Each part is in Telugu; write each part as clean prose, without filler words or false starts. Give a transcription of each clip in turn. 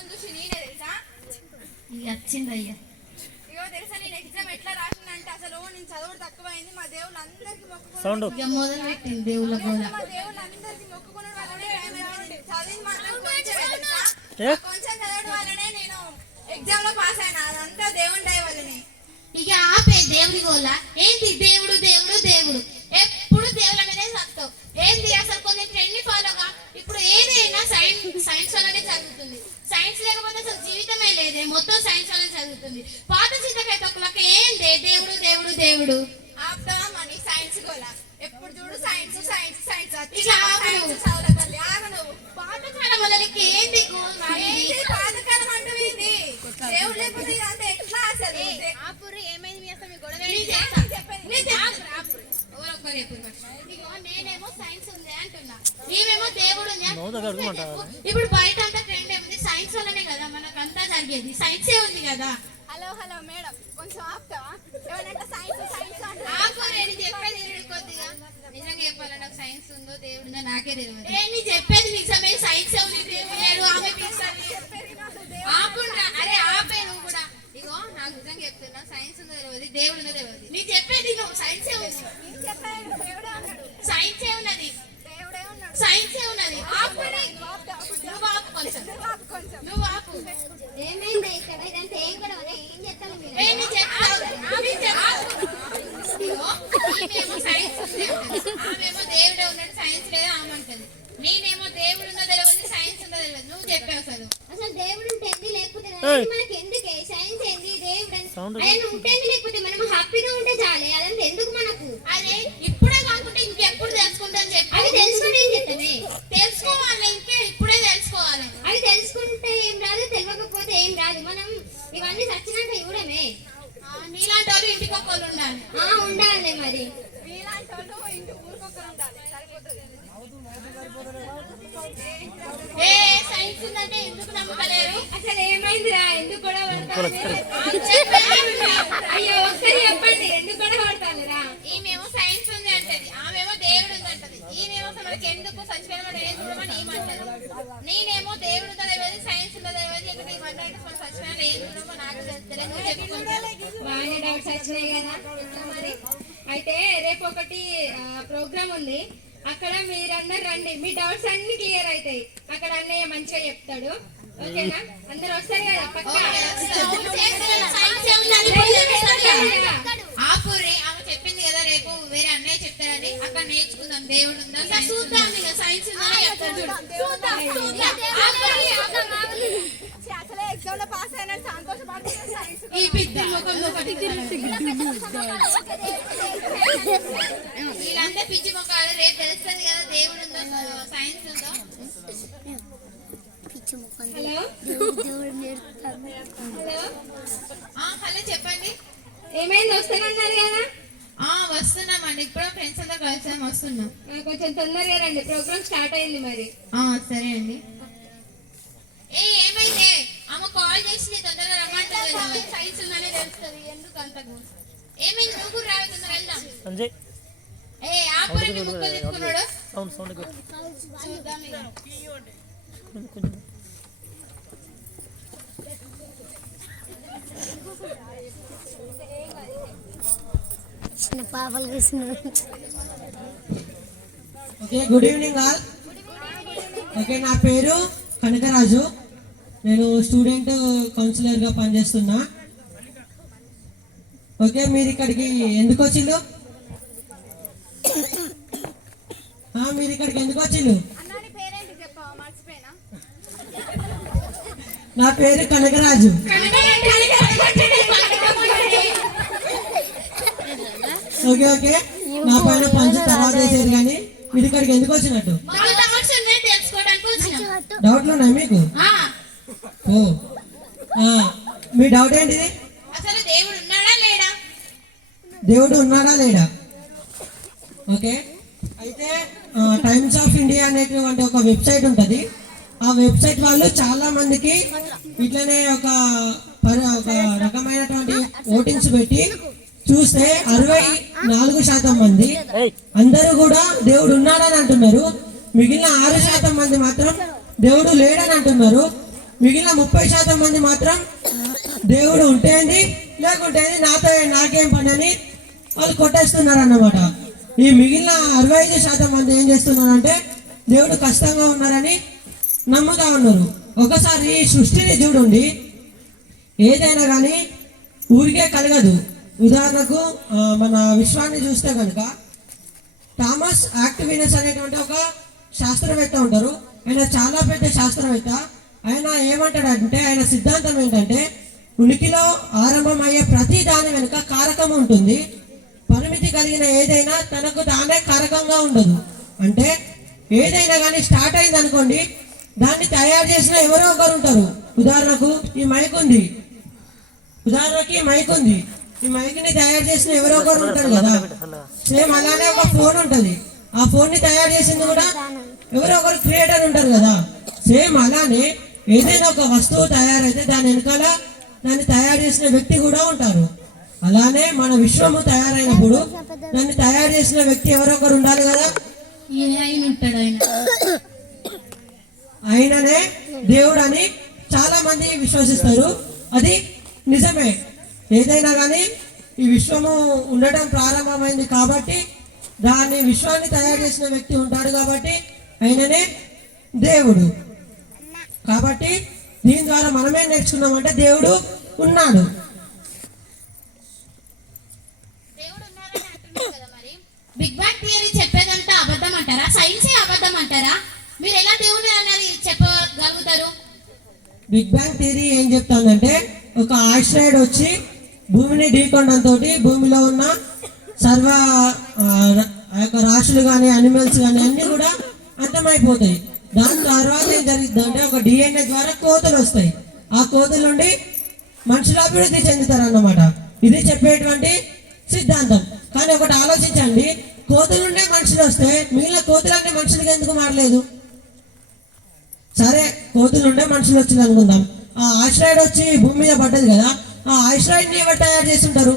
ఎగ్జామ్ చూసి నేనే తెలుసా వచ్చింది అయ్యా. ఇగో తెలుసా నేను ఎగ్జామ్ ఎట్లా రాసినంటే అసలు నేను చదువు తక్కువైంది మా దేవుళ్ళు అందరికి మొదలు పెట్టింది దేవుళ్ళ గోల. మా దేవుళ్ళు అందరికి మొక్కుకున్న వాళ్ళనే చదివి మాత్రం కొంచెం చదవడం వల్లనే నేను ఎగ్జామ్ లో పాస్ అయినా. అదంతా దేవుని దయ వల్లనే. ఇక ఆపే దేవుని గోల. ఏంటి దేవుడు దేవుడు దేవుడు, ఎప్పుడు దేవుడు అనేదే సత్తావు. ఏంటి అసలు కొంచెం ట్రెండ్ ని ఫాలోగా. ఇప్పుడు ఏదైనా సైన్స్ వల్లనే చదువుతుంది. సైన్స్ లేకపోతే అసలు జీవితమే లేదే, మొత్తం సైన్స్ వల్లనే చదువుతుంది. పాత చింతకైతే ఒకళ్ళకి ఏంటి దేవుడు దేవుడు దేవుడు. ఆపుతావా మనీ సైన్స్ గోల. ఎప్పుడు చూడు సైన్స్ సైన్స్ సైన్స్ పాతకాలం వాళ్ళకి ఏంటి పాతకాలం అంటూ ఇది దేవుడు లేకపోతే ఇదంతా ఎట్లా అసలు. నేనేమో సైన్స్ ఉంది అంటున్నా, నీవేమో దేవుడు. ఇప్పుడు బయట అంతా ట్రెండ్ ఏముంది, సైన్స్ వల్లనే కదా మనకంతా జరిగేది. సైన్సే ఉంది కదా. హలో హలో మేడం కొంచెం ఆపుతావా. ఎవరంటే సైన్స్ సైన్స్ నేను చెప్పేది కొద్దిగా నిజంగా చెప్పాలి. నాకు సైన్స్ ఉందో దేవుడుందో నాకే తెలియదు. నేను చెప్పేది నిజమే, సైన్స్ ఉంది దేవుడు. ఆమె ఆపుండ్రా. అరే ఆపే నువ్వు కూడా. ఇగో నాకు నిజంగా చెప్తున్నా, సైన్స్ ఉందో తెలియదు, దేవుడు ఉందో తెలియదు. నీ చెప్పేది నువ్వు సైన్సే ఉంది. సైన్సే ఉన్నది, సైన్సే ఉన్నది. ఆపు నువ్వు ఆపు కొంచెం, నువ్వు ఆపు. ఏమైంది ఇక్కడ ఇదంతా ఏం కూడా ఏం చెప్తాను మీరు? ఆమెమో దేవుడే ఉన్నాడు సైన్స్ లేదా ఆమంటది. నేనేమో దేవుడు ఉందో తెలియదు సైన్స్ ఉందో తెలియదు. నువ్వు చెప్పావు అసలు. అసలు దేవుడు ఉంటుంది లేకపోతే మనకి ఎందుకే సైన్స్ ఏంది దేవుడు ఆయన ఉంటుంది లేకపోతే మనం హ్యాపీగా ఉంటే చాలే. అదంతా ఎందుకు మనకు? అదే ఇప్పుడే కాకుంటే ఇంకెప్పుడు తెలుసుకుంటాను చెప్పి. అవి తెలుసుకుంటే ఏం చెప్తామే? తెలుసుకోవాలి, ఇంకే ఇప్పుడే తెలుసుకోవాలి. అవి తెలుసుకుంటే ఏం రాదు, తెలియకపోతే ఏం రాదు. మనం ఇవన్నీ సచ్చినాక ఇవ్వడమే. నీలాంటి వాళ్ళు ఇంటికి ఒక్కళ్ళు ఉండాలి. ఉండాలి మరి. మీలాంటి వాళ్ళు ఇంటి ఊరికొక్కరు ఉండాలి, సరిపోతుంది. సైన్స్ ఉందంటే ఎందుకు నమ్మకలేరు? అసలు ఏమైందిరా? ఎందుకు కూడా అయ్యో ఒక్కరి చెప్పండి, ఎందుకు కూడా పడతారా? ఈమెమో సైన్స్ ఉంది అంటది, ఆమెమో దేవుడు ఉంది అంటది. ఈమెమో అసలు మనకి ఎందుకు చచ్చిపోయిన ఏం చూడమని ఏమంటది. నేనేమో దేవుడు ఉందో తెలియదు సైన్స్ ఉందో తెలియదు. ఇక్కడ ఏమంటే మన చచ్చిపోయిన ఏం చూడమో నాకు తెలియదు చెప్పుకుంటాను. బాగానే డౌట్స్ వచ్చినాయి కదా. మరి అయితే రేపు ఒకటి ప్రోగ్రామ్ ఉంది, అక్కడ మీరందరు రండి. మీ డౌట్స్ అన్ని క్లియర్ అవుతాయి. అక్కడ అన్నయ్య మంచిగా చెప్తాడు. ఓకేనా? అందరు వస్తారు కదా పక్కా? ఆపూరి ఆమె చెప్పింది కదా రేపు వేరే అన్నయ్య చెప్తారని. అక్కడ నేర్చుకుందాం దేవుడు ఉందా చూద్దాం. సైన్స్ అసలే ఎగ్జామ్ లో పాస్ అయినా సంతోషపడుతున్నాను. ఈ పెద్ద ముఖం ఒకటి వీళ్ళంతా పిచ్చి ముఖాలు. రేపు తెలుస్తుంది కదా దేవుడు ఉందో సైన్స్ ఉందో. హలో చెప్పండి. ఏమైంది? వస్తానన్నారు కదా. వస్తున్నామండి, ఇప్పుడు ఫ్రెండ్స్ అంతా కలిసాం, వస్తున్నాం. కొంచెం తొందరగా రండి, ప్రోగ్రామ్ స్టార్ట్ అయింది మరి. సరే అండి. ఏమైంది? ఆమె కాల్ చేసి తొందరగా రమ్మంటారు. సైన్స్ ఉందనే తెలుస్తుంది ఎందుకు అంతకు. ఏమైంది? నువ్వు కూడా రావు, తొందరగా వెళ్దాం. ఆపరండి ముక్కలు తీసుకున్నాడు. చూద్దాం ఇక. చిన్న పాపలు కూర్చున్నారు. Okay, good evening all. Okay, నా పేరు కనకరాజు. నేను స్టూడెంట్ కౌన్సిలర్గా పనిచేస్తున్నా. ఓకే, మీరు ఇక్కడికి ఎందుకు వచ్చిండు? మీరు ఇక్కడికి ఎందుకు వచ్చిండు? నా పేరు కనకరాజు. ఓకే ఓకే, నా పైన పంచు తర్వాత చేసేది. కానీ మీరు ఇక్కడికి ఎందుకు వచ్చినట్టు? డౌట్లు ఉన్నాయి మీకు? మీ డౌట్ ఏంటిది? దేవుడు ఉన్నాడా లేడా? ఓకే, అయితే టైమ్స్ ఆఫ్ ఇండియా అనేటువంటి ఒక వెబ్సైట్ ఉంటుంది. ఆ వెబ్సైట్ వాళ్ళు చాలా మందికి ఇట్లనే ఒక రకమైనటువంటి ఓటింగ్స్ పెట్టి చూస్తే 64% మంది అందరూ కూడా దేవుడు ఉన్నాడని అంటున్నారు. మిగిలిన 6% మంది మాత్రం దేవుడు లేడని అంటున్నారు. మిగిలిన 30% మంది మాత్రం దేవుడు ఉంటేంది లేకుంటే నాకేం పని అని వాళ్ళు కొట్టేస్తున్నారు అన్నమాట. ఈ మిగిలిన 65% మంది ఏం చేస్తున్నారంటే దేవుడు కష్టంగా ఉన్నారని నమ్ముతా ఉన్నారు. ఒకసారి ఈ సృష్టిని చూడండి, ఏదైనా కానీ ఊరికే కలగదు. ఉదాహరణకు మన విశ్వాన్ని చూస్తే కనుక థామస్ ఆక్వినస్ అనేటువంటి ఒక శాస్త్రవేత్త ఉంటారు. ఆయన చాలా పెద్ద శాస్త్రవేత్త. ఆయన ఏమంటాడంటే ఆయన సిద్ధాంతం ఏంటంటే ఉనికిలో ఆరంభమయ్యే ప్రతి దాని వెనుక కారకం ఉంటుంది. పరిమితి కలిగిన ఏదైనా తనకు తానే కారకంగా ఉండదు. అంటే ఏదైనా కానీ స్టార్ట్ అయింది అనుకోండి, దాన్ని తయారు చేసిన ఎవరో ఒకరు ఉంటారు. ఉదాహరణకు ఈ మైక్ ఉంది, ఈ మైక్ని తయారు చేసిన ఎవరో ఒకరు ఉంటారు కదా. సేమ్ అలానే ఒక ఫోన్ ఉంటుంది, ఆ ఫోన్ని తయారు చేసింది కూడా ఎవరో ఒకరు క్రియేటర్ ఉంటారు కదా. సేమ్ అలానే ఏదైనా ఒక వస్తువు తయారైతే దాని వెనకాల దాన్ని తయారు చేసిన వ్యక్తి కూడా ఉంటారు. అలానే మన విశ్వము తయారైనప్పుడు దాన్ని తయారు చేసిన వ్యక్తి ఎవరో ఒకరు ఉండాలి కదా. ఆయననే దేవుడు అని చాలా మంది విశ్వసిస్తారు. అది నిజమే. ఏదైనా కానీ ఈ విశ్వము ఉండటం ప్రారంభమైంది కాబట్టి దాన్ని విశ్వాన్ని తయారు చేసిన వ్యక్తి ఉంటాడు కాబట్టి ఆయననే దేవుడు. కాబట్టి దీని ద్వారా మనమే నేర్చుకున్నామంటే దేవుడు ఉన్నాడు. బిగ్ బ్యాంగ్ థియరీ చెప్పేదంతా అబద్ధం అంటారా? సైన్సే అబద్ధం అంటారా? మీరు ఎలా దేవుని అన్నది చెప్పగలుగుతారు? బిగ్ బ్యాంగ్ థియరీ ఏం చెప్తానంటే ఒక ఆస్ట్రాయిడ్ వచ్చి భూమిని ఢీకొనడంతో భూమిలో ఉన్న సర్వ రాశులు కానీ అనిమల్స్ కానీ అన్ని కూడా అంతమైపోతాయి. దాని తర్వాత ఏం జరుగుతుంది అంటే ఒక DNA ద్వారా కోతలు వస్తాయి. ఆ కోతల నుండి మనుషులు అభివృద్ధి చెందుతారు అన్నమాట. ఇది చెప్పేటువంటి సిద్ధాంతం. కానీ ఒకటి ఆలోచించండి, కోతుల నుండే మనుషులు వస్తే మిగిలిన కోతులన్నీ మనుషులకి ఎందుకు మారలేదు? సరే, కోతుల నుండే మనుషులు వచ్చింది అనుకుందాం. ఆ ఆస్ట్రాయిడ్ వచ్చి భూమి మీద పడ్డది కదా, ఆ ఆస్ట్రాయిడ్ ని ఎవరు తయారు చేసి ఉంటారు?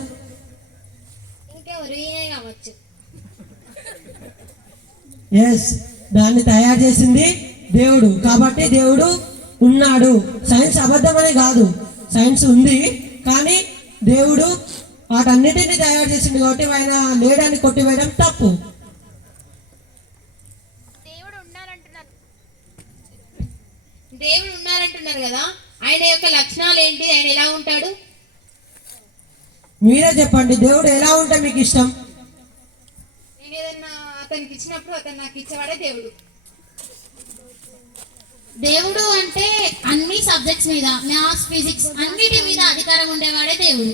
ఎస్, దాన్ని తయారు చేసింది దేవుడు. కాబట్టి దేవుడు ఉన్నాడు. సైన్స్ అబద్ధమని కాదు, సైన్స్ ఉంది. కానీ దేవుడు వాటన్నిటిని తయారు చేసింది కాబట్టి ఆయన లేడాన్ని కొట్టివేయడం తప్పు. దేవుడు ఉన్నారంటున్నారు కదా, ఆయన యొక్క లక్షణాలు ఏంటి? ఆయన ఎలా ఉంటాడు? మీరే చెప్పండి, దేవుడు ఎలా ఉంటే మీకు ఇష్టం? నేను ఏదన్నా అతనికి ఇచ్చినప్పుడు అతను నాకు ఇచ్చేవాడే దేవుడు. దేవుడు అంటే అన్ని సబ్జెక్ట్స్ మీద, మ్యాథ్స్, ఫిజిక్స్ అన్నిటి మీద అధికారం ఉండేవాడే దేవుడు.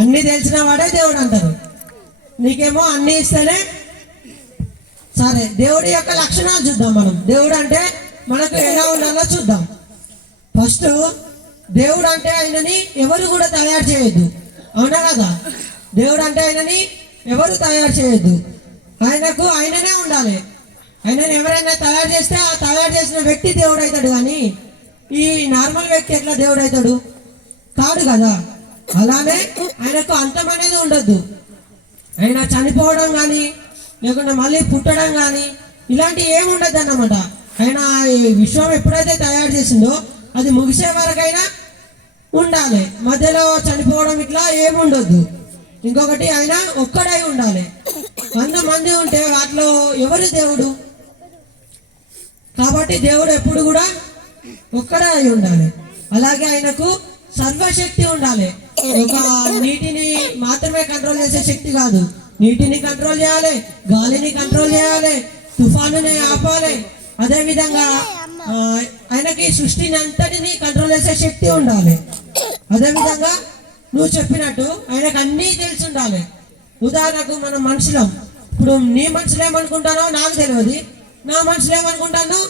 అన్ని తెలిసిన వాడే దేవుడు అంటారు. నీకేమో అన్ని ఇస్తేనే సరే. దేవుడి యొక్క లక్షణాలు చూద్దాం మనం. దేవుడు అంటే మనకు ఎలా ఉండాలో చూద్దాం. ఫస్ట్, దేవుడు అంటే ఆయనని ఎవరు కూడా తయారు చేయొద్దు, అవునా కదా? దేవుడు అంటే ఆయనని ఎవరు తయారు చేయొద్దు, ఆయనకు ఆయననే ఉండాలి. ఆయనని ఎవరైనా తయారు చేస్తే ఆ తయారు చేసిన వ్యక్తి దేవుడు అవుతాడు. కానీ ఈ నార్మల్ వ్యక్తి ఎట్లా దేవుడు అవుతాడు? కాదు కదా. అలానే ఆయనకు అంతం అనేది ఉండొద్దు. ఆయన చనిపోవడం కానీ లేకుంటే మళ్ళీ పుట్టడం కానీ ఇలాంటివి ఏమి ఉండద్దు అన్నమాట. ఆయన ఈ విశ్వం ఎప్పుడైతే తయారు చేసిందో అది ముగిసే వరకైనా ఉండాలి. మధ్యలో చనిపోవడం ఇట్లా ఏముండొద్దు. ఇంకొకటి, ఆయన ఒక్కడై ఉండాలి. 100 మంది ఉంటే వాటిలో ఎవరు దేవుడు? కాబట్టి దేవుడు ఎప్పుడు కూడా ఒక్కడే అయి ఉండాలి. అలాగే ఆయనకు సర్వశక్తి ఉండాలి. ఒక నీటిని మాత్రమే కంట్రోల్ చేసే శక్తి కాదు, నీటిని కంట్రోల్ చేయాలి, గాలిని కంట్రోల్ చేయాలి, తుఫానుని ఆపాలి. అదే విధంగా ఆయనకి సృష్టిని అంతటిని కంట్రోల్ చేసే శక్తి ఉండాలి. అదే విధంగా నువ్వు చెప్పినట్టు ఆయనకు అన్నీ తెలిసి ఉండాలి. ఉదాహరణకు మనం మనుషులం. ఇప్పుడు నీ మనుషులు ఏమనుకుంటానో నాకు తెలియదు, నా మనుషులు ఏమనుకుంటానో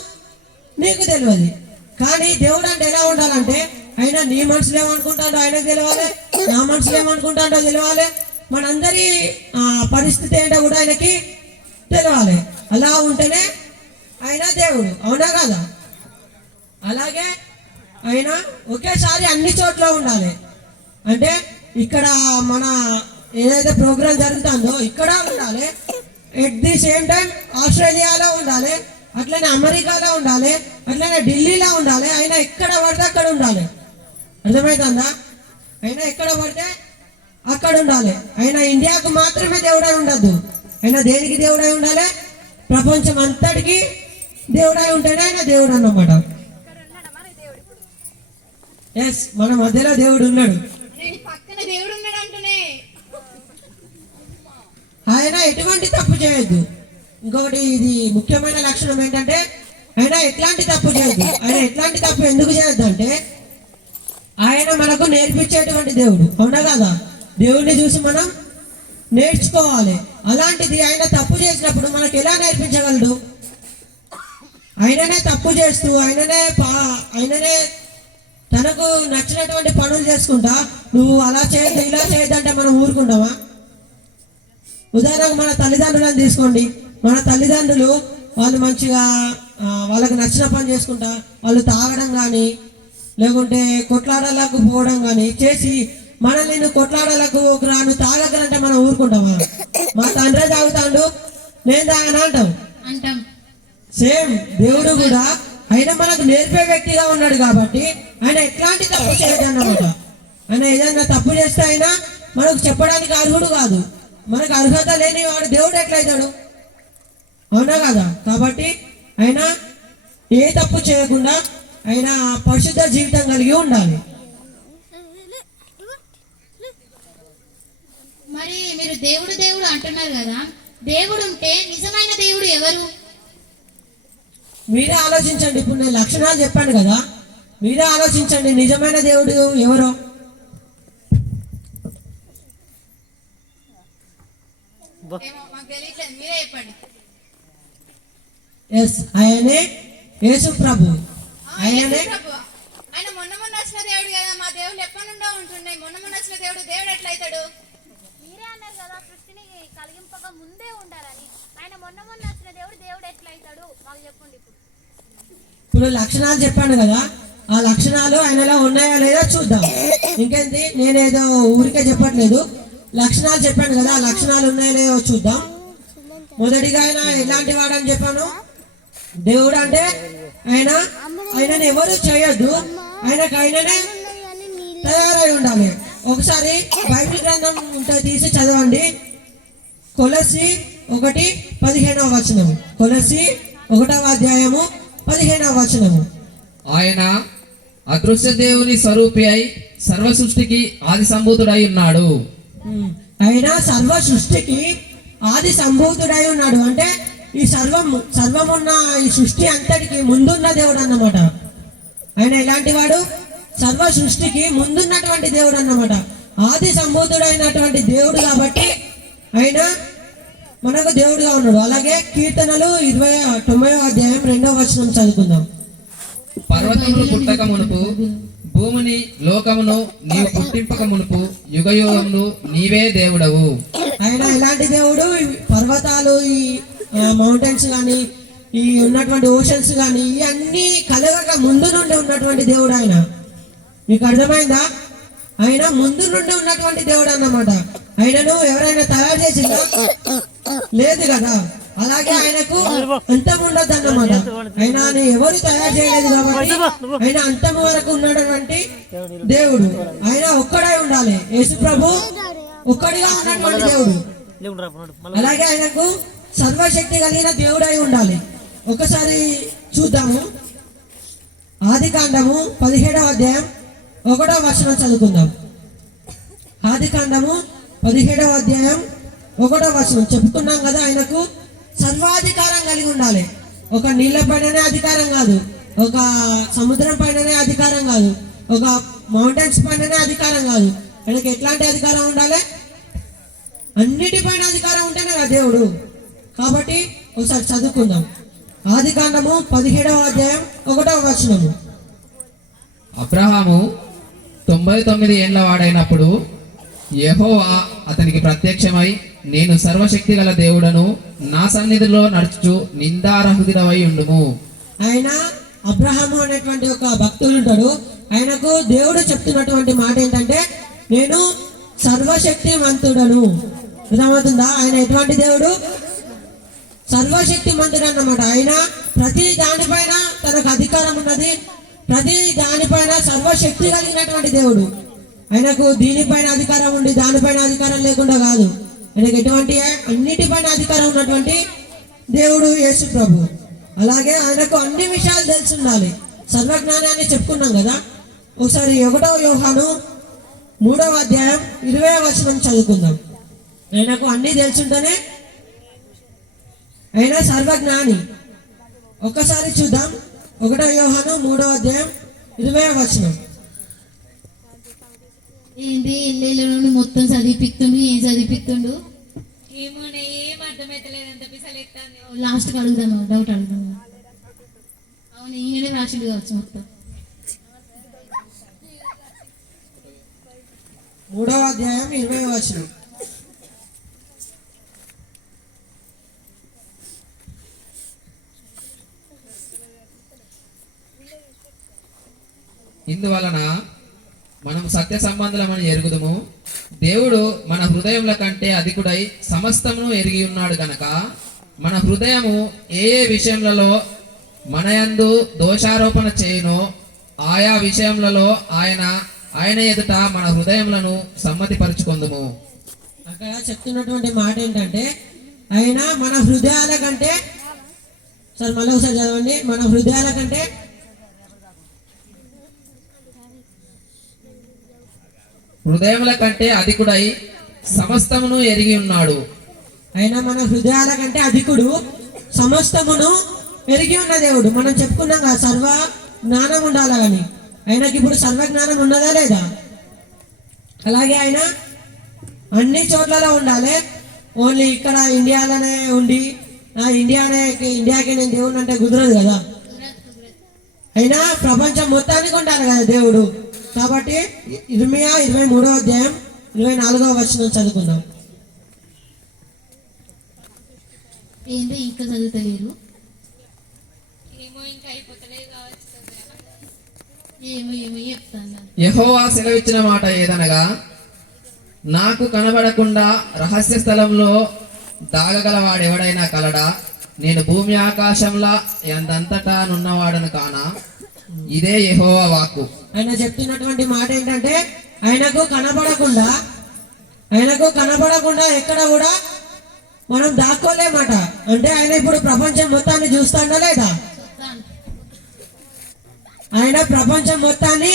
నీకు తెలియదు. కానీ దేవుడు అంటే ఎలా ఉండాలంటే ఆయన నీ మనుషులు ఏమనుకుంటాడో ఆయనకు తెలియాలి, నా మనుషులు ఏమనుకుంటాడో తెలియాలి, మనందరి పరిస్థితి ఏంటో కూడా ఆయనకి తెలియాలి. అలా ఉంటేనే ఆయన దేవుడు, అవునా కదా? అలాగే ఆయన ఒకేసారి అన్ని చోట్ల ఉండాలి. అంటే ఇక్కడ మన ఏదైతే ప్రోగ్రాం జరుగుతుందో ఇక్కడ ఉండాలి, ఎట్ ది సేమ్ టైం ఆస్ట్రేలియాలో ఉండాలి, అట్లనే అమెరికాలో ఉండాలి, అట్లనే ఢిల్లీలో ఉండాలి, ఆయన ఎక్కడ పడితే అక్కడ ఉండాలి. అర్థమవుతుందా? ఆయన ఎక్కడ పడితే అక్కడ ఉండాలి. ఆయన ఇండియాకు మాత్రమే దేవుడై ఉండద్దు. ఆయన దేనికి దేవుడై ఉండాలి? ప్రపంచం అంతటికి దేవుడై ఉంటేనే ఆయన దేవుడు అన్నమాట. ఎస్, మన మధ్యలో దేవుడు ఉన్నాడు. నేను పక్కన దేవుడు ఉన్నాడు అంటూనే. ఆయన ఎటువంటి తప్పు చేయొద్దు. ఇంకొకటి ఇది ముఖ్యమైన లక్షణం ఏంటంటే ఆయన ఎట్లాంటి తప్పు చేయొద్దు. ఆయన ఎట్లాంటి తప్పు ఎందుకు చేయొద్దు అంటే ఆయన మనకు నేర్పించేటువంటి దేవుడు. అవునా కదా? దేవుడిని చూసి మనం నేర్చుకోవాలి. అలాంటిది ఆయన తప్పు చేసినప్పుడు మనకు ఎలా నేర్పించగలడు? ఆయననే తప్పు చేస్తూ ఆయననే తనకు నచ్చినటువంటి పనులు చేసుకుంటా నువ్వు అలా చేయొద్దు ఇలా చేయొద్దంటే మనం ఊరుకుంటామా? ఉదాహరణకు మన తల్లిదండ్రులను తీసుకోండి. మన తల్లిదండ్రులు వాళ్ళు మంచిగా వాళ్ళకి నచ్చిన పని చేసుకుంటా వాళ్ళు తాగడం కానీ లేకుంటే కొట్లాడలకు పోవడం కానీ చేసి మనల్ని నువ్వు కొట్లాడలకు నువ్వు తాగకరంటే మనం ఊరుకుంటామా? మా తండ్రే తాగుతాడు నేను తాగనా అంటాం. సేమ్ దేవుడు కూడా ఆయన మనకు నేర్పే వ్యక్తిగా ఉన్నాడు కాబట్టి ఆయన ఎట్లాంటి తప్పు చేయదన్నమాట. ఆయన ఏదైనా తప్పు చేస్తే ఆయన మనకు చెప్పడానికి అర్హుడు కాదు. మనకు అర్హత లేని వాడు దేవుడు ఎట్లయితాడు? అవునా కదా? కాబట్టి ఆయన ఏ తప్పు చేయకుండా ఆయన పరిశుద్ధ జీవితం కలిగి ఉండాలి. మరి మీరు దేవుడు దేవుడు అంటున్నారు కదా, దేవుడు ఉంటే నిజమైన దేవుడు ఎవరు? మీరే ఆలోచించండి. ఇప్పుడు నేను లక్షణాలు చెప్పాను కదా, మీరే ఆలోచించండి నిజమైన దేవుడు ఎవరో. మాకు తెలియట్లేదు, మీరే చెప్పండి. ఎస్, ఆయనే యేసు ప్రభు. ఆయనే ఆయన మొన్న వచ్చిన దేవుడు కదా. మా దేవుడు ఎప్పటి నుండో ఉంటున్నాయి. మొన్న వచ్చిన దేవుడు ఎట్లయితాడు? మీరే అన్నారు కదా సృష్టిని కలిగింపక ముందే ఉండాలని. ఆయన మొన్న వచ్చిన దేవుడు ఎట్లయితాడు మాకు చెప్పండి. ఇప్పుడు లక్షణాలు చెప్పాను కదా, ఆ లక్షణాలు ఆయనలో ఉన్నాయో లేదో చూద్దాం. ఇంకేంటి, నేనేదో ఊరికే చెప్పట్లేదు. లక్షణాలు చెప్పాను కదా, ఆ లక్షణాలు ఉన్నాయో లేదో చూద్దాం. మొదటిగా ఆయన ఎలాంటి వాడని చెప్పాను? దేవుడు అంటే ఆయనని ఎవరు చేయొద్దు, ఆయననే తయారై ఉండాలి. ఒకసారి బైబిల్ గ్రంథం ఉంటే తీసి చదవండి. కొలస్సీ 1:15 కొలస్సీ 1:15 ఆయన అదృశ్య దేవుని స్వరూపి అయి సర్వ సృష్టికి ఆది సంభూతుడై ఉన్నాడు. ఆయన సర్వ సృష్టికి ఆది సంభూతుడై ఉన్నాడు. అంటే ఈ సర్వమున్న ఈ సృష్టి అంతటికి ముందున్న దేవుడు అన్నమాట. ఆయన ఎలాంటి వాడు? సర్వ సృష్టికి ముందున్నటువంటి దేవుడు అన్నమాట. ఆది సంభూతుడైనటువంటి దేవుడు కాబట్టి ఆయన మనకు దేవుడుగా ఉన్నాడు. అలాగే కీర్తనలు 90:2 చదువుకుందాం. పర్వతములు పుట్టక మునుపు భూమిని లోకమును నీవు పుట్టింపక మునుపు యుగయుగములు నీవే దేవుడవు. ఆయన ఎలాంటి దేవుడు? పర్వతాలు, ఈ మౌంటైన్స్ కానీ, ఈ ఉన్నటువంటి ఓషన్స్ కానీ ఇవన్నీ కలగక ముందు నుండి ఉన్నటువంటి దేవుడు ఆయన. మీకు అర్థమైందా? ఆయన ముందు నుండి ఉన్నటువంటి దేవుడు అన్నమాట. ఆయనను ఎవరైనా తయారు చేసిందా? లేదు కదా. అలాగే ఆయనకు అంతం ఉండదు అన్నమాట. ఆయన ఎవరు తయారు చేయలేదు కాబట్టి ఆయన అంతం వరకు ఉన్నటువంటి దేవుడు. ఆయన ఒక్కడై ఉండాలి. యేసు ప్రభు ఒక్కడిగా ఉన్నటువంటి దేవుడు. అలాగే ఆయనకు సర్వశక్తి కలిగిన దేవుడై ఉండాలి. ఒకసారి చూద్దాము. ఆదికాండము 17:1 చదువుకుందాం. ఆదికాండము 17:1 చెప్పుకున్నాం కదా. ఆయనకు సర్వాధికారం కలిగి ఉండాలి. ఒక నీళ్ల పైననే అధికారం కాదు, ఒక సముద్రం పైననే అధికారం కాదు, ఒక మౌంటైన్స్ పైననే అధికారం కాదు. ఆయనకి ఎట్లాంటి అధికారం ఉండాలి? అన్నిటిపైన అధికారం ఉంటేనే కదా దేవుడు. కాబట్టి ఒకసారి చదువుకుందాం. ఆదికాండము 17:1 అబ్రహాము 99 ఏండ్ల వాడైనప్పుడు యెహోవా అతనికి ప్రత్యక్షమై, నేను సర్వశక్తి గల దేవుడను, నా సన్నిధిలో నడుచు నిందారహితుడవై ఉండుము. ఆయన అబ్రహాము అనేటువంటి ఒక భక్తుడు ఉంటాడు. ఆయనకు దేవుడు చెప్తున్నటువంటి మాట ఏంటంటే, నేను సర్వశక్తిమంతుడను. అర్థమవుతుందా? ఆయన ఎటువంటి దేవుడు? సర్వశక్తిమంతుడు అన్నమాట. ఆయన ప్రతి దానిపైన తనకు అధికారం ఉన్నది, ప్రతి దానిపైన సర్వశక్తి కలిగినటువంటి దేవుడు. ఆయనకు దీనిపైన అధికారం ఉండి దానిపైన అధికారం లేకుండా కాదు, ఆయనకు ఎటువంటి అన్నిటిపైన అధికారం ఉన్నటువంటి దేవుడు యేసు ప్రభు. అలాగే ఆయనకు అన్ని విషయాలు తెలిసి ఉండాలి, సర్వజ్ఞానాన్ని చెప్పుకున్నాం కదా. ఒకసారి 1వ యోహాను 3వ అధ్యాయం 20వ వచనం చదువుకుందాం. ఆయనకు అన్ని తెలుసుంటేనే ఆయన సర్వజ్ఞాని. ఒక్కసారి చూద్దాం. 1వ యోహాను 3వ అధ్యాయం 20వ వచనం. ఏంటి ఇల్లు నుండి మొత్తం చదివిపిస్తుండు, ఏం చదివిపిస్తుండు ఏమోనే ఏం అర్థమైతలేదు, అంత పిసలెత్తాను. లాస్ట్కి అడుగుదాను, డౌట్ అడుగుదాను. అవును, ఈయననే రాసిండు కావచ్చు మొత్తం. 3వ అధ్యాయం 20వ వచనం. ఇందువలన మనం సత్య సంబంధులమని ఎరుగుదుము. దేవుడు మన హృదయముల కంటే అధికుడై సమస్తమును ఎరిగి ఉన్నాడు గనక మన హృదయము ఏ ఏ విషయములలో మనయందు దోషారోపణ చేయునో ఆయా విషయములలో ఆయన ఎదుట మన హృదయములను సమ్మతిపరుచుకొందుము. అక్కడ చెప్తున్నటువంటి మాట ఏంటంటే ఆయన మన హృదయాల కంటే, సార్ మళ్ళీ ఒకసారి చదవండి, మన హృదయాల కంటే హృదయముల కంటే అధికుడై సమస్తమును ఎరిగి ఉన్నాడు. ఆయన మన హృదయాల కంటే అధికుడు, సమస్తమును ఎరిగి ఉన్న దేవుడు. మనం చెప్పుకున్నాం కదా సర్వ జ్ఞానం ఉండాలి అని. ఆయనకి ఇప్పుడు సర్వజ్ఞానం ఉన్నదా లేదా? అలాగే ఆయన అన్ని చోట్లలో ఉండాలి. ఓన్లీ ఇక్కడ ఇండియాలోనే ఉండి ఇండియాకి నేను దేవుడు అంటే కుదరదు కదా. అయినా ప్రపంచం మొత్తానికి ఉండాలి కదా దేవుడు. కాబట్టి ఇర్మియా 23వ అధ్యాయం 24వ వచనం చదువుకుందాం. ఏంటి ఇంకా చదువుతలేరు? ఏమో ఇంకా అయిపోతలేదు కావచ్చు. ఏమో ఏమో చెప్తాను. యెహోవా సెలవిచ్చిన మాట ఏదనగా, నాకు కనబడకుండా రహస్య స్థలంలో దాగగలవాడెవడైనా కలడా? నేను భూమి ఆకాశంలా ఎంతంతటా నున్నవాడను కానా? ఇదే యెహోవా వాక్కు. ఆయన చెప్తున్నటువంటి మాట ఏంటంటే ఆయనకు కనబడకుండా ఎక్కడ కూడా మనం దాక్కోలేమాట. అంటే ఆయన ఇప్పుడు ప్రపంచం మొత్తాన్ని చూస్తాడా లేదా? ఆయన ప్రపంచం మొత్తాన్ని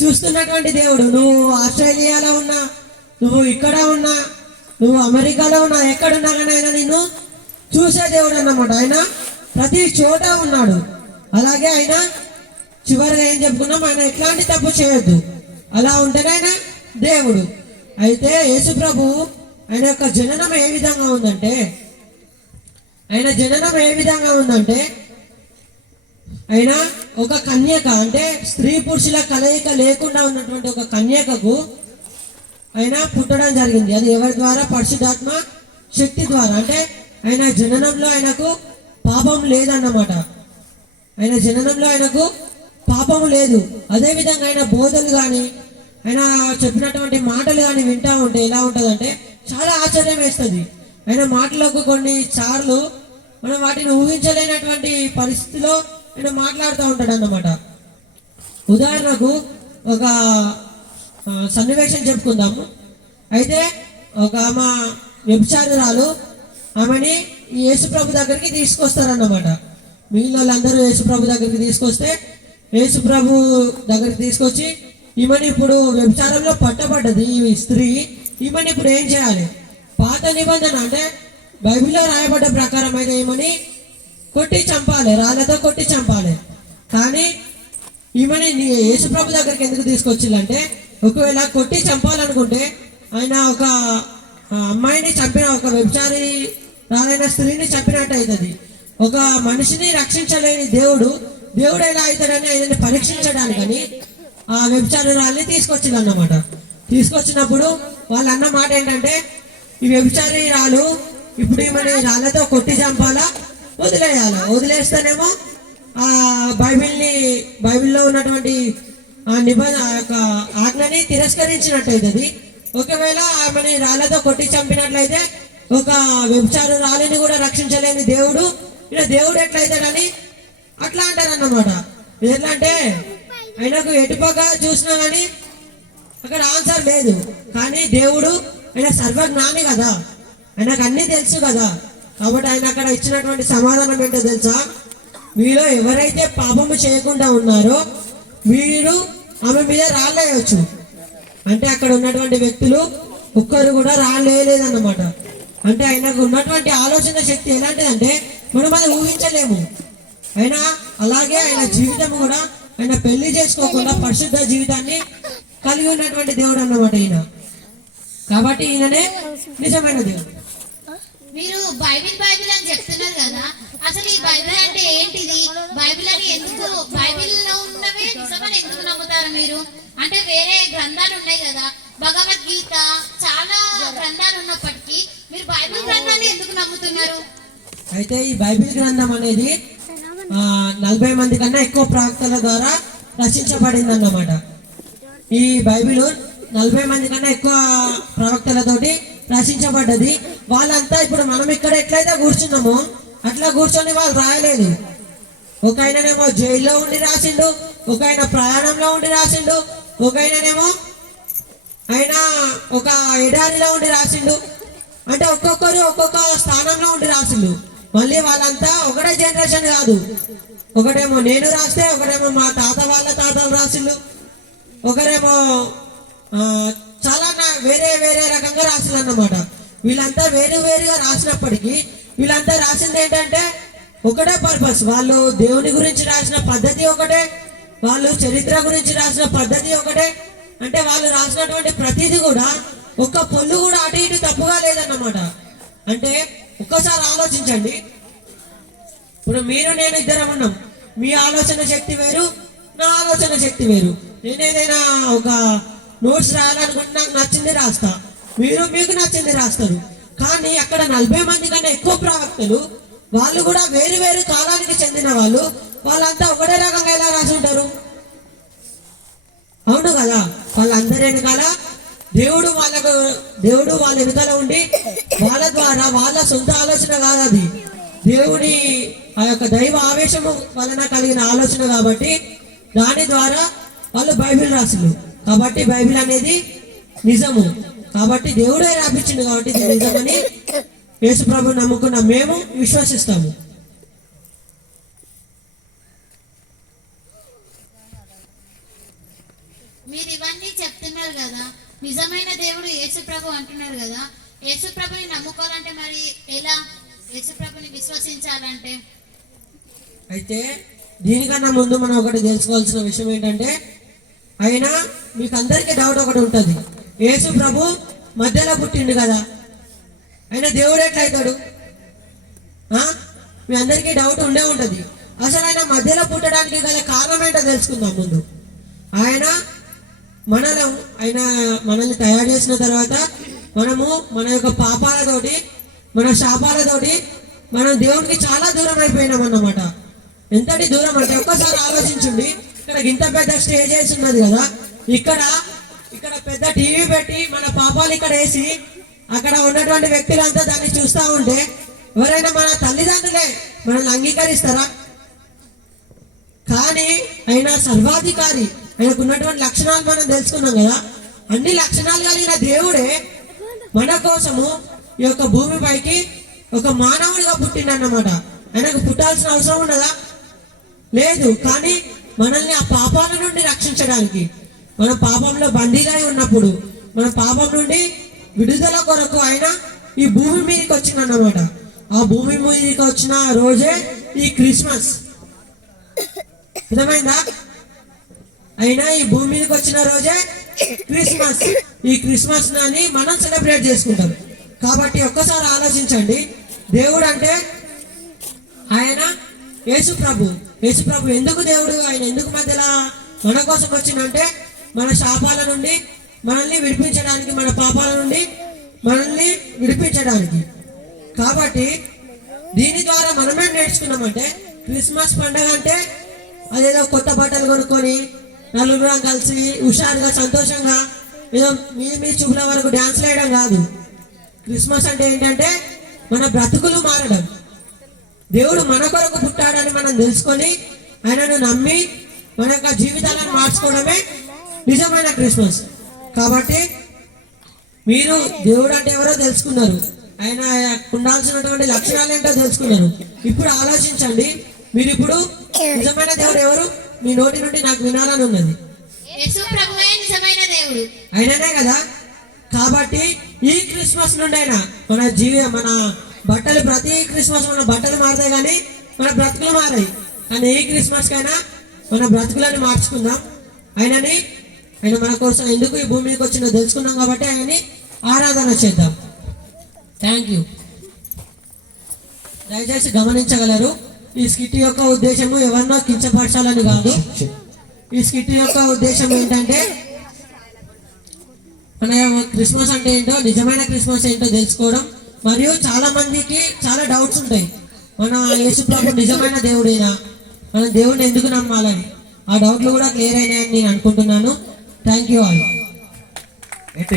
చూస్తున్నటువంటి దేవుడు. నువ్వు ఆస్ట్రేలియాలో ఉన్నా, నువ్వు ఇక్కడ ఉన్నా, నువ్వు అమెరికాలో ఉన్నా, ఎక్కడున్నా కానీ ఆయన నిన్ను చూసే దేవుడు అన్నమాట. ఆయన ప్రతి చోట ఉన్నాడు. అలాగే ఆయన చివరిగా ఏం చెప్పుకున్నాం, ఆయన ఎట్లాంటి తప్పు చేయొద్దు. అలా ఉంటేనే ఆయన దేవుడు. అయితే యేసు ప్రభు ఆయన యొక్క జననం ఏ విధంగా ఉందంటే ఆయన ఒక కన్యక, అంటే స్త్రీ పురుషుల కలయిక లేకుండా ఉన్నటువంటి ఒక కన్యకకు ఆయన పుట్టడం జరిగింది. అది ఎవరి ద్వారా? పరిశుద్ధాత్మ శక్తి ద్వారా. అంటే ఆయన జననంలో ఆయనకు పాపం లేదన్నమాట. ఆయన జననంలో ఆయనకు పాపము లేదు. అదేవిధంగా ఆయన బోధలు కానీ ఆయన చెప్పినటువంటి మాటలు కానీ వింటా ఉంటే ఎలా ఉంటుందంటే చాలా ఆశ్చర్యం వేస్తుంది. ఆయన మాటలకు కొన్ని సార్లు మనం వాటిని ఊహించలేనటువంటి పరిస్థితిలో ఆయన మాట్లాడుతూ ఉంటాడు అన్నమాట. ఉదాహరణకు ఒక సన్నివేశం చెప్పుకుందాము. అయితే ఒక ఆమె వ్యభిచారురాలు, ఆమెని యేసుప్రభు దగ్గరికి తీసుకొస్తారన్నమాట. మిగిలిన వాళ్ళందరూ యేసుప్రభు దగ్గరికి తీసుకొస్తే యేసుప్రభు దగ్గరికి తీసుకొచ్చి ఈమెను ఇప్పుడు వ్యభిచారంలో పట్టబడ్డది ఈ స్త్రీ, ఈమెను ఇప్పుడు ఏం చేయాలి? పాత నిబంధన అంటే బైబిల్లో రాయబడ్డ ప్రకారం అయితే ఈమెని కొట్టి చంపాలి, రాళ్ళతో కొట్టి చంపాలి. కానీ ఈమెని యేసుప్రభు దగ్గరికి ఎందుకు తీసుకొచ్చిందంటే ఒకవేళ కొట్టి చంపాలనుకుంటే ఆయన ఒక అమ్మాయిని చంపిన, ఒక వ్యభిచారి రాలైన స్త్రీని చంపినట్టు అవుతుంది. ఒక మనిషిని రక్షించలేని దేవుడు ఎలా అవుతాడని ఆయనని పరీక్షించడానికని ఆ వ్యభిచారురాల్ని తీసుకొచ్చింది అన్నమాట. తీసుకొచ్చినప్పుడు వాళ్ళు అన్న మాట ఏంటంటే ఈ వ్యభిచారిరాలు ఇప్పుడు ఈమెని రాళ్ళతో కొట్టి చంపాలా, వదిలేస్తేనేమో ఆ బైబిల్లో ఉన్నటువంటి ఆ యొక్క ఆజ్ఞని తిరస్కరించినట్టు అవుతుంది. ఒకవేళ ఆమెని రాళ్ళతో కొట్టి చంపినట్లయితే ఒక వ్యభిచారురాలిని కూడా రక్షించలేని దేవుడు ఇలా దేవుడు ఎట్లయితాడని అట్లా అంటారన్నమాట. ఎట్లా అంటే ఆయనకు ఎటుపక్క చూసినా కానీ అక్కడ ఆన్సర్ లేదు. కానీ దేవుడు ఆయన సర్వజ్ఞాని కదా, ఆయనకు అన్నీ తెలుసు కదా. కాబట్టి ఆయన అక్కడ ఇచ్చినటువంటి సమాధానం ఏంటో తెలుసా? మీలో ఎవరైతే పాపము చేయకుండా ఉన్నారో మీరు ఆమె మీద రాలేయచ్చు. అంటే అక్కడ ఉన్నటువంటి వ్యక్తులు ఒక్కరు కూడా రాలేదన్నమాట. అంటే ఆయనకు ఉన్నటువంటి ఆలోచన శక్తి ఎలాంటిదంటే మనం అది ఊహించలేము. అయినా అలాగే ఆయన జీవితం కూడా ఆయన పెళ్లి చేసుకోకుండా పరిశుద్ధ జీవితాన్ని కలిగి ఉన్నటువంటి దేవుడు అన్నమాట ఈయన. కాబట్టి ఈయననే నిజమైన దేవుడు. మీరు బైబిల్ అని చెప్తున్నారు కదా, అసలు ఈ బైబిల్ అంటే ఏంటిది? బైబిల్ అని ఎందుకు, బైబిల్లో ఉన్నవే నిజమని ఎందుకు నమ్ముతారు మీరు? అంటే వేరే గ్రంథాలు ఉన్నాయి కదా, భగవద్గీత, చాలా గ్రంథాలు ఉన్నప్పటికీ మీరు బైబిల్ గ్రంథాన్ని ఎందుకు నమ్ముతున్నారు? అయితే ఈ బైబిల్ గ్రంథం అనేది 40 మంది కన్నా ఎక్కువ ప్రవక్తల ద్వారా రచించబడింది అన్నమాట. ఈ బైబిల్ 40 మంది కన్నా ఎక్కువ ప్రవక్తలతోటి రచించబడ్డది. వాళ్ళంతా ఇప్పుడు మనం ఇక్కడ ఎట్లయితే కూర్చున్నామో అట్లా కూర్చొని వాళ్ళు రాయలేదు. ఒక ఆయననేమో జైల్లో ఉండి రాసిండు, ఒక ఆయన ప్రయాణంలో ఉండి రాసిండు, ఒక ఆయననేమో ఆయన ఒక ఎడారిలో ఉండి రాసిండు. అంటే ఒక్కొక్కరు ఒక్కొక్క స్థానంలో ఉండి రాసిండు. మళ్ళీ వాళ్ళంతా ఒకటే జనరేషన్ కాదు. ఒకటేమో నేను రాస్తే, ఒకటేమో మా తాత వాళ్ళ తాతలు రాసిండు, ఒకరేమో చాలా వేరే వేరే రకంగా రాసిండు అన్నమాట. వీళ్ళంతా వేరుగా రాసినప్పటికీ వీళ్ళంతా రాసింది ఏంటంటే ఒకటే పర్పస్. వాళ్ళు దేవుని గురించి రాసిన పద్ధతి ఒకటే, వాళ్ళు చరిత్ర గురించి రాసిన పద్ధతి ఒకటే. అంటే వాళ్ళు రాసినటువంటి ప్రతిదీ కూడా ఒక్క పొల్లు కూడా అటు ఇటు తప్పుగా లేదన్నమాట. అంటే ఒక్కసారి ఆలోచించండి. ఇప్పుడు మీరు నేను ఇద్దరం ఉన్నాం. మీ ఆలోచన శక్తి వేరు, నా ఆలోచన శక్తి వేరు. నేను ఏదైనా ఒక నోట్స్ రాయాలనుకుంటే నాకు నచ్చింది రాస్తా, మీరు మీకు నచ్చింది రాస్తారు. కానీ అక్కడ 40 మంది కన్నా ఎక్కువ ప్రవక్తలు, వాళ్ళు కూడా వేరు వేరు కాలానికి చెందిన వాళ్ళు, వాళ్ళంతా ఒకటే రకంగా ఎలా రాసి ఉంటారు? అవును కదా. వాళ్ళందరి వెనకాల దేవుడు వాళ్ళ వెనుకాల ఉండి వాళ్ళ ద్వారా, వాళ్ళ సొంత ఆలోచన కాదు అది, దేవుని ఆ యొక్క దైవ ఆవేశము వలన కలిగిన ఆలోచన. కాబట్టి దాని ద్వారా వాళ్ళు బైబిల్ రాసిండు. కాబట్టి బైబిల్ అనేది నిజము. కాబట్టి దేవుడే రాపించిండు. కాబట్టి ఇది నిజమని యేసు ప్రభువు నమ్ముకున్న మేము విశ్వసిస్తాము. మీరు ఇవన్నీ చెప్తున్నారు కదా, నిజమైన దేవుడు యేసు ప్రభు అంటున్నారు కదా, యేసు ప్రభుని నమ్ముకోవాలంటే మరి ఎలా? యేసు ప్రభుని విశ్వసించాలంటే? అయితే దీనికన్నా ముందు మనం ఒకటి తెలుసుకోవాల్సిన విషయం ఏంటంటే, అయినా మీకు అందరికీ డౌట్ ఒకటి ఉంటుంది. యేసు ప్రభు మధ్యలో పుట్టిండు కదా, ఆయన దేవుడు ఎట్లయితాడు? మీ అందరికీ డౌట్ ఉండే ఉంటుంది. అసలు ఆయన మధ్యలో పుట్టడానికి గల కారణం ఏంటో తెలుసుకుందాం ముందు. ఆయన మనల్ని తయారు చేసిన తర్వాత మనము మన యొక్క పాపాలతోటి, మన శాపాలతోటి మనం దేవునికి చాలా దూరం అయిపోయినాం అన్నమాట. ఎంతటి దూరం అంటే ఒక్కసారి ఆలోచించండి. ఇక్కడ ఇంత పెద్ద స్టేజ్ వేసి ఉన్నది కదా, ఇక్కడ పెద్ద టీవీ పెట్టి మన పాపాలు ఇక్కడ వేసి అక్కడ ఉన్నటువంటి వ్యక్తులంతా దాన్ని చూస్తూ ఉంటే ఎవరైనా మన తల్లిదండ్రులే మనల్ని అంగీకరిస్తారా? కానీ ఆయన సర్వాధికారి, ఆయనకు ఉన్నటువంటి లక్షణాలు మనం తెలుసుకున్నాం కదా. అన్ని లక్షణాలు కలిగిన దేవుడే మన కోసము ఈ యొక్క భూమిపైకి ఒక మానవుడిగా పుట్టిండన్నమాట. ఆయనకు పుట్టాల్సిన అవసరం ఉన్నదా? లేదు. కానీ మనల్ని ఆ పాపాల నుండి రక్షించడానికి, మన పాపంలో బందీలై ఉన్నప్పుడు మన పాపం నుండి విడుదల కొరకు ఆయన ఈ భూమి మీదకి వచ్చిందన్నమాట. ఆ భూమి మీదకి వచ్చిన రోజే ఈ క్రిస్మస్. అర్థమైందా? అయినా ఈ భూమి మీదకి వచ్చిన రోజే క్రిస్మస్. ఈ క్రిస్మస్ అని మనం సెలబ్రేట్ చేసుకుంటాం. కాబట్టి ఒక్కసారి ఆలోచించండి. దేవుడు అంటే ఆయన యేసు ప్రభు ఎందుకు దేవుడు? ఆయన ఎందుకు మధ్యలో మన కోసం వచ్చిందంటే మన శాపాల నుండి మనల్ని విడిపించడానికి, మన పాపాల నుండి మనల్ని విడిపించడానికి. కాబట్టి దీని ద్వారా మనమే నేర్చుకున్నామంటే క్రిస్మస్ పండుగ అంటే అదేదో కొత్త బట్టలు కొనుక్కొని నలుగురం కలిసి హుషారుగా సంతోషంగా ఏదో మీ చూపుల వరకు డ్యాన్స్ వేయడం కాదు. క్రిస్మస్ అంటే ఏంటంటే మన బ్రతుకులు మారడం. దేవుడు మన కొరకు పుట్టాడని మనం తెలుసుకొని ఆయనను నమ్మి మన యొక్క జీవితాలను మార్చుకోవడమే నిజమైన క్రిస్మస్. కాబట్టి మీరు దేవుడు అంటే ఎవరో తెలుసుకున్నారు, ఆయన ఉండాల్సినటువంటి లక్షణాలు ఏంటో తెలుసుకున్నారు. ఇప్పుడు ఆలోచించండి, మీరు ఇప్పుడు నిజమైన దేవుడు ఎవరు? మీ నోటి నుండి నాకు వినాలని ఉన్నది. యేసు ప్రభువే నిజమైన దేవుడు. ఆయననే కదా. కాబట్టి ఈ క్రిస్మస్ నుండి అయినా మన బట్టలు, ప్రతి క్రిస్మస్ మన బట్టలు మారుతాయి కానీ మన బ్రతుకులు మారాయి. కానీ ఈ క్రిస్మస్ కైనా మన బ్రతుకులని మార్చుకుందాం. ఆయన మన కోసం ఎందుకు ఈ భూమి మీదకి వచ్చిందో తెలుసుకున్నాం కాబట్టి ఆయనని ఆరాధన చేద్దాం. Thank you. దయచేసి గమనించగలరు, ఈ స్కిట్ యొక్క ఉద్దేశము ఎవరినో కించపరచాలని కాదు. ఈ స్కిట్ యొక్క ఉద్దేశం ఏంటంటే మన క్రిస్మస్ అంటే ఏంటో, నిజమైన క్రిస్మస్ ఏంటో తెలుసుకోవడం. మరియు చాలా మందికి చాలా డౌట్స్ ఉంటాయి, మన యేసు ప్రభు నిజమైన దేవుడేనా, మన దేవుడిని ఎందుకు నమ్మాలని. ఆ డౌట్లు కూడా క్లియర్ అయినాయని నేను అనుకుంటున్నాను. Thank you all.